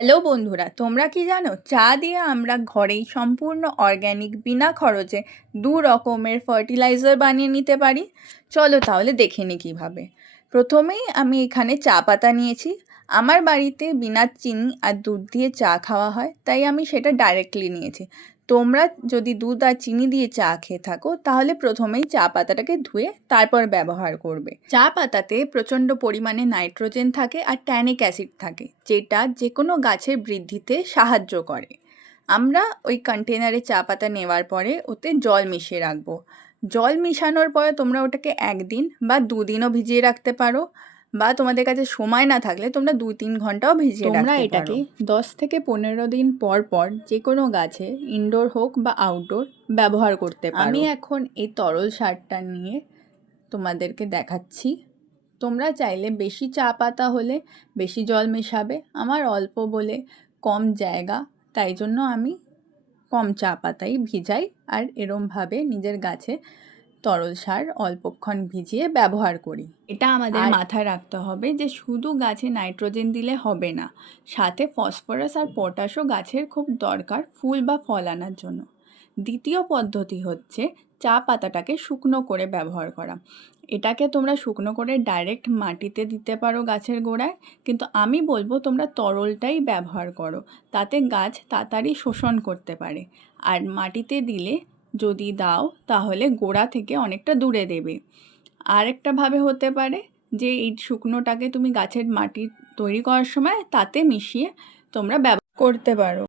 Hello বন্ধুরা, তোমরা কি জানো চা দিয়ে আমরা ঘরেই সম্পূর্ণ অর্গ্যানিক বিনা খরচে 2 রকমের ফার্টিলাইজার বানিয়ে নিতে পারি। চলো তাহলে দেখে নিই কীভাবে। প্রথমেই আমি এখানে চা পাতা নিয়েছি। আমার বাড়িতে বিনা চিনি আর দুধ দিয়ে চা খাওয়া হয়, তাই আমি সেটা ডাইরেক্টলি নিয়েছি। তোমরা যদি দুধ আর চিনি দিয়ে চা খেয়ে থাকো তাহলে প্রথমেই চা পাতাটাকে ধুয়ে তারপর ব্যবহার করবে। চা পাতাতে প্রচণ্ড পরিমাণে নাইট্রোজেন থাকে আর ট্যানিক অ্যাসিড থাকে, যেটা যে কোনো গাছের বৃদ্ধিতে সাহায্য করে। আমরা ওই কন্টেনারে চা পাতা নেওয়ার পরে ওতে জল মিশিয়ে রাখবো। জল মিশানোর পরে তোমরা ওটাকে 1 দিন বা 2 দিনও ভিজিয়ে রাখতে পারো, বা তোমাদের কাছে সময় না থাকলে তোমরা 2-3 ঘন্টাও ভিজিয়ে রাখতে পারো। তোমরা এটাকে 10 থেকে 15 দিন পর পর যে কোনো গাছে ইনডোর হোক বা আউটডোর ব্যবহার করতে পারো। আমি এখন এই তরল সারটা নিয়ে তোমাদেরকে দেখাচ্ছি। তোমরা চাইলে বেশি চা পাতা হলে বেশি জল মেশাবে। আমার অল্প বলে কম জায়গা, তাই জন্য আমি কম চা পাতাই ভিজাই আর এরমভাবে নিজের গাছে তরল সার অল্পক্ষণ ভিজিয়ে ব্যবহার করি। এটা আমাদের মাথায় রাখতে হবে যে শুধু গাছে নাইট্রোজেন দিলে হবে না, সাথে ফসফরাস আর পটাশও গাছের খুব দরকার ফুল বা ফল আনার জন্য। দ্বিতীয় পদ্ধতি হচ্ছে চা পাতাটাকে শুকনো করে ব্যবহার করা। এটাকে তোমরা শুকনো করে ডাইরেক্ট মাটিতে দিতে পারো গাছের গোড়ায়, কিন্তু আমি বলবো তোমরা তরলটাই ব্যবহার করো, তাতে গাছ তাড়াতাড়ি শোষণ করতে পারে। আর মাটিতে দিলে যদি দাও তাহলে গোড়া থেকে অনেকটা দূরে দেবে। আরেকটাভাবে হতে পারে যে এই শুকনোটাকে তুমি গাছের মাটি তৈরি করার সময় তাতে মিশিয়ে তোমরা ব্যবহার করতে পারো।